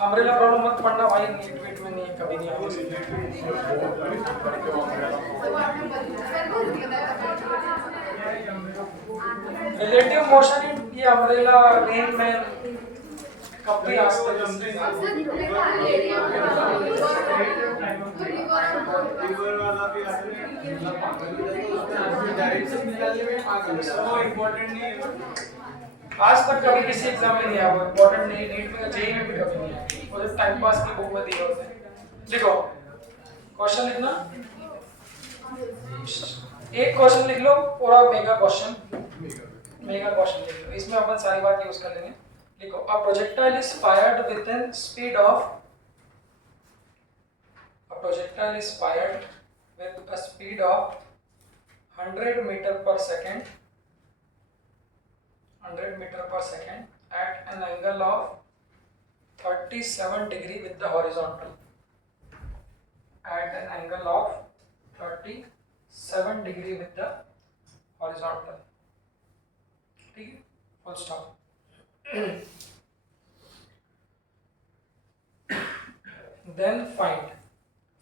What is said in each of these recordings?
Umbrella problem मत पढ़ना भाई, नीट वीट में नहीं कभी नहीं आएगी। रिलेटिव मोशन ये अम्ब्रेला रेन मैन कब भी आ सकता आज तक कभी किसी एग्जाम में नहीं आया, वो इम्पोर्टेंट नहीं, नीट में जेई में भी कभी नहीं आया, वो जो टाइम पास की बुक में दिए होते हैं। लिखो क्वेश्चन लिखना, एक क्वेश्चन लिख लो पूरा मेगा क्वेश्चन, मेगा क्वेश्चन लिख लो, इसमें अपन सारी बात यूज कर लेंगे। लिखो a projectile is fired with an speed of, a projectile is fired with a speed of 100 meter per second, 100 meter per second at an angle of 37 degree with the horizontal, at an angle of 37 degree with the horizontal, ठीक है, full stop। then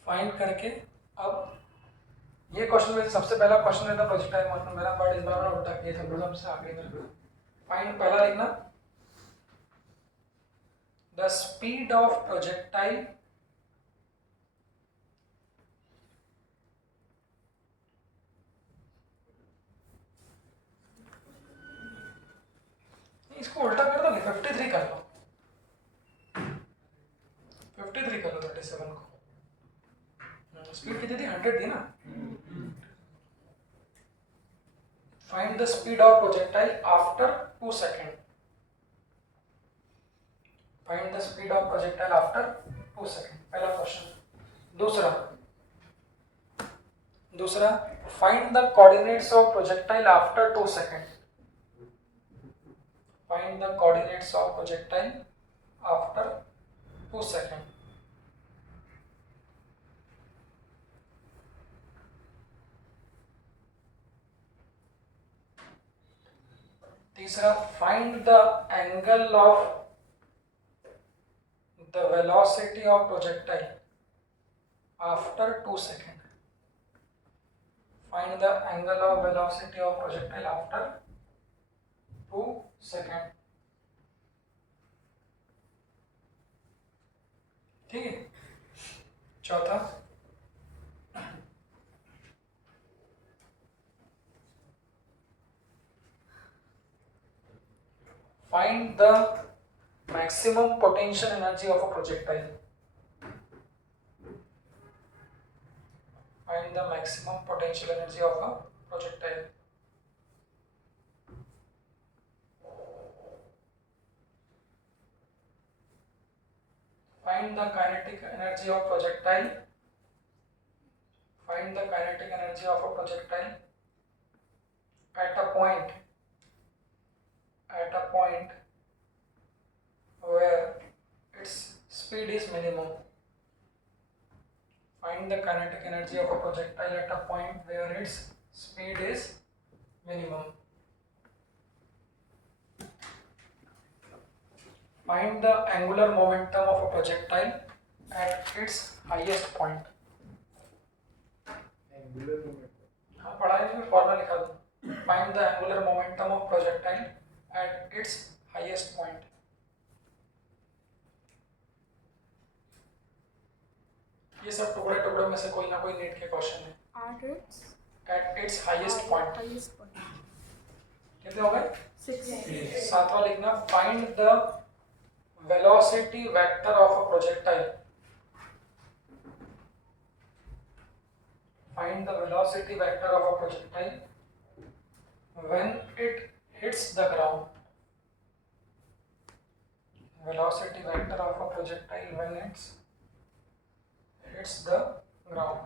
find करके, अब ये question में सबसे पहला question रहता projectile motion मेरा, बट इस बार मैंने उल्टा किया था, प्रॉब्लम से आगे में फाइंड पहला लिखना द स्पीड ऑफ प्रोजेक्टाइल इसको उल्टा कर दो, 53 कर लो, 53 कर लो 37 को, स्पीड कितनी थी 100 थी ना। Find the speed of projectile after 2 second, find the speed of projectile after 2 second, पहला क्वेश्चन। दूसरा find the coordinates of projectile after 2 second, find the coordinates of projectile after 2 second. तीसरा find the angle of the velocity of projectile after 2 second, find the angle of velocity of projectile after 2 second, ठीक है। चौथा find the maximum potential energy of a projectile, find the maximum potential energy of a projectile। find the kinetic energy of projectile, find the kinetic energy of a projectile at a point where its speed is minimum, find the kinetic energy of a projectile at a point where its speed is minimum, find the angular momentum of a projectile at its highest point। Angular momentum, हाँ पढ़ाई में formula लिखा दो, find the angular momentum of projectile at its highest point। ये सब टुकड़े टुकड़े में से कोई ना कोई नीट के क्वेश्चन है। at its highest point, कितने हो गए? 6। सातवां लिखना find the velocity vector of a projectile, find the velocity vector of a projectile when it hits the ground, velocity vector of a projectile when it hits the ground।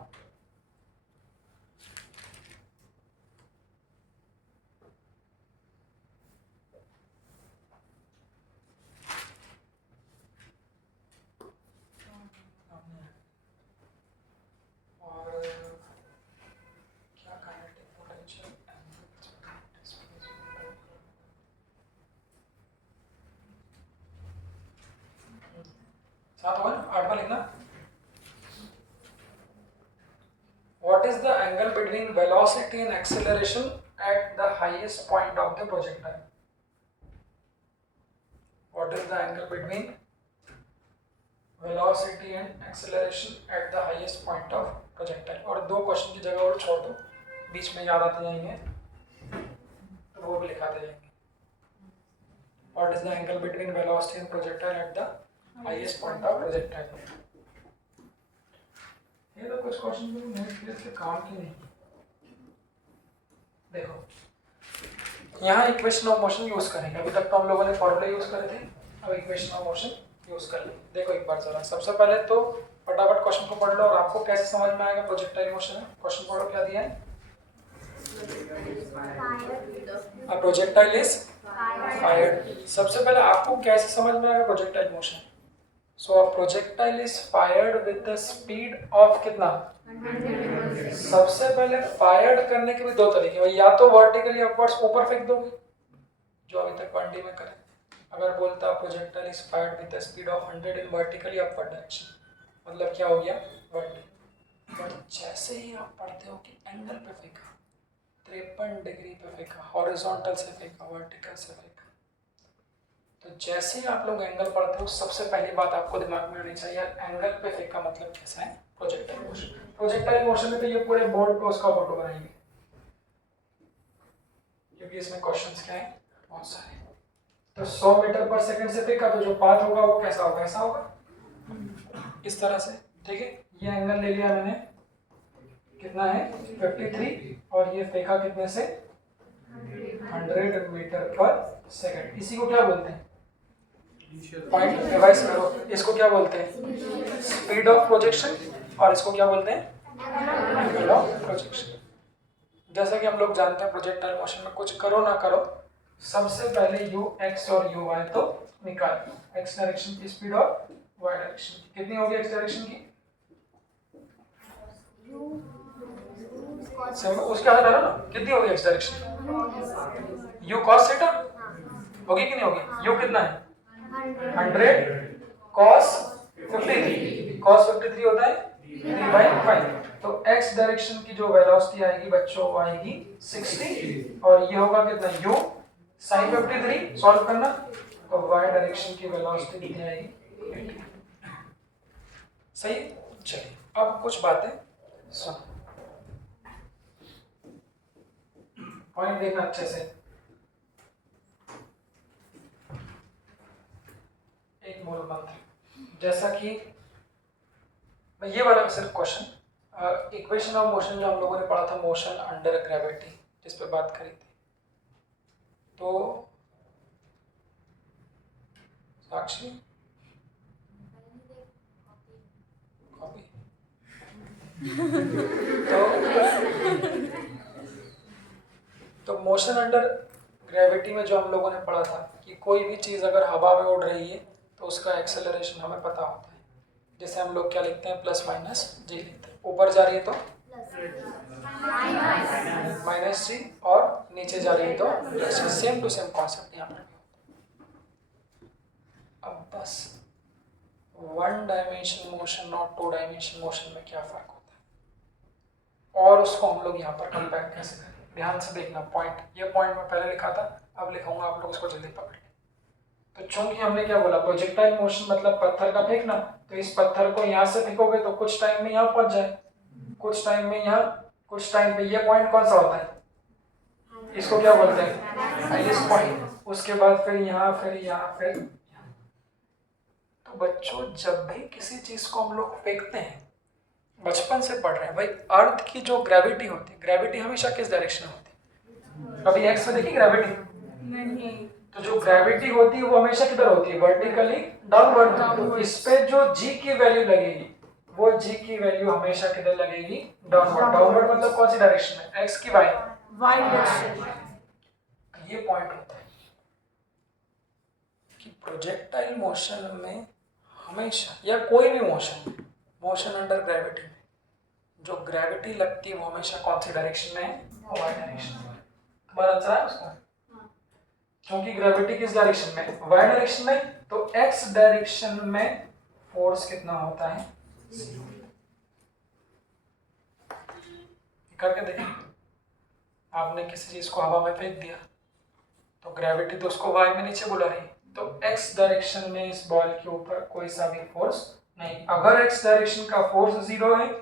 और क्या kinetic potential 7 होगा ना, 8वां लिखना। What is the angle between velocity and acceleration at the highest point of the projectile? What is the angle between velocity and acceleration at the highest point of projectile? और 2 question की जगह और छोड़ दो, बीच में याद आते जाएंगे तो वो भी लिखाते जाएंगे। What is the angle between velocity and projectile at the highest point of projectile? ये तो कुछ क्वेश्चन जो नेट क्लियर के काम की नहीं। देखो यहाँ इक्वेशन ऑफ मोशन यूज करेंगे। अभी तक तो हम लोगों ने फॉर्मूला यूज करे थे, अब इक्वेशन ऑफ मोशन यूज कर लेंगे। देखो एक बार जरा, सबसे पहले तो फटाफट क्वेश्चन को पढ़ लो और आपको कैसे समझ में आएगा प्रोजेक्टाइल मोशन है। क्वेश्चन पढ़ो, क्या दिया है? A projectile is fired। सबसे पहले आपको कैसे समझ में आएगा projectile motion? So a projectile is fired with the speed of कितना? सबसे पहले फायर्ड करने के भी 2 तरीके भाई, या तो वर्टिकली अपवर्ड्स ऊपर फेंक दोगे जो अभी तक 1D में करें। अगर बोलता projectile is fired with the speed of 100 in vertically upward direction, मतलब क्या हो गया? 1D। बट जैसे ही आप पढ़ते हो कि एंगल पे फेंका, 53 डिग्री पे फेंका, हॉरिजॉन्टल से फेंका, वर्टिकल से फेंका, तो जैसे ही आप लोग एंगल पढ़ते हो सबसे पहली बात आपको दिमाग में आनी चाहिए, एंगल पे फेंका मतलब कैसा है? Projectile motion. प्रोजेक्टाइल मोशन में तो ये पूरे बोर्ड पे उसका फोटो बनाएंगे क्योंकि इसमें क्वेश्चंस क्या है? बहुत सारे। तो 100 मीटर पर सेकंड से फेंका तो जो पाथ होगा वो कैसा होगा? ऐसा होगा, इस तरह से। ठीक है, ये एंगल ले लिया मैंने, कितना है? 53, और ये फेंका कितने से? 100 मीटर पर सेकंड। इसी को क्या बोलते हैं? पॉइंट रिवाइज करो, इसको क्या बोलते हैं? स्पीड ऑफ प्रोजेक्शन, और इसको क्या बोलते हैं? Angle of projection. जैसा कि हम लोग जानते हैं प्रोजेक्टाइल मोशन में कुछ करो ना करो, सबसे पहले यू एक्स और यू वाई तो निकाल। एक्स डायरेक्शन की स्पीड और वाई डायरेक्शन की कितनी होगी? एक्स डायरेक्शन की उसके आगे डालो ना, कितनी होगी x direction? You cos theta होगी कि नहीं होगी? यू कितना है? 100 cos 53, cos 53 होता है 3/5। तो x डायरेक्शन की जो वेलोसिटी आएगी बच्चों वो आएगी 60, और ये होगा कितना? u sin 53। सॉल्व करना, तो y डायरेक्शन की वेलोसिटी कितनी आएगी? 80। सही। चलिए अब कुछ बातें सुनो, पॉइंट देखना अच्छे से। एक मूल मंत्र, जैसा कि ये वाला सिर्फ क्वेश्चन, इक्वेशन ऑफ मोशन जो हम लोगों ने पढ़ा था, मोशन अंडर ग्रेविटी, जिस पे बात करी थी, तो साक्षी कॉपी तो मोशन अंडर ग्रेविटी में जो हम लोगों ने पढ़ा था कि कोई भी चीज़ अगर हवा में उड़ रही है तो उसका एक्सेलरेशन हमें पता होता है। जैसे हम लोग क्या लिखते हैं? प्लस माइनस जी लिखते हैं। ऊपर जा रही है तो माइनस जी, और नीचे जा रही है तो plus g. Same to same concept यहाँ पर। अब बस 1 डायमेंशन मोशन और 2 डायमेंशन मोशन में क्या फर्क होता है और उसको हम लोग यहाँ पर कंपेयर कैसे करें। ध्यान से देखना पॉइंट, ये पॉइंट मैं पहले लिखा था, अब लिखूंगा, आप लोग उसको जल्दी पकड़ लें। तो चूंकि हमने क्या बोला, प्रोजेक्टाइल मोशन मतलब पत्थर का फेंकना, तो इस पत्थर को यहाँ से फेंकोगे तो कुछ टाइम में यहाँ पहुंच जाए, कुछ टाइम में यहाँ, कुछ टाइम पे। ये पॉइंट कौन सा होता है? इसको क्या बोलते हैं? Highest point. उसके बाद फिर यहाँ, फिर यहाँ, फिर यहाँ। तो बच्चों जब भी किसी चीज को हम लोग फेंकते हैं, बचपन से पढ़ रहे हैं भाई, अर्थ की जो ग्रेविटी होती है, ग्रेविटी हमेशा किस डायरेक्शन में होती है? कभी एक्स में देखी ग्रेविटी? नहीं। तो जो ग्रेविटी होती है वो हमेशा किधर होती है? Vertically downward. तो इस पे जो जी की वैल्यू लगेगी, वो जी की वैल्यू हमेशा किधर लगेगी? डाउनवर्ड। डाउनवर्ड मतलब कौन सी डायरेक्शन में? एक्स की वाई? Y direction. ये पॉइंट होता है कि प्रोजेक्टाइल मोशन में हमेशा, या कोई भी मोशन, मोशन अंडर ग्रेविटी में जो ग्रेविटी लगती है वो हमेशा कौन सी डायरेक्शन में है? वाई डायरेक्शन में। तुम्हारा आंसर है उसका? क्योंकि ग्रेविटी किस डायरेक्शन में? वाई डायरेक्शन में। तो एक्स डायरेक्शन में फोर्स कितना होता है, 0। करके देखें, आपने किसी चीज को हवा में फेंक दिया तो ग्रेविटी तो उसको वाई में नीचे बुला रही, तो एक्स डायरेक्शन में इस बॉल के ऊपर कोई सा भी फोर्स नहीं। अगर एक्स डायरेक्शन का फोर्स 0 है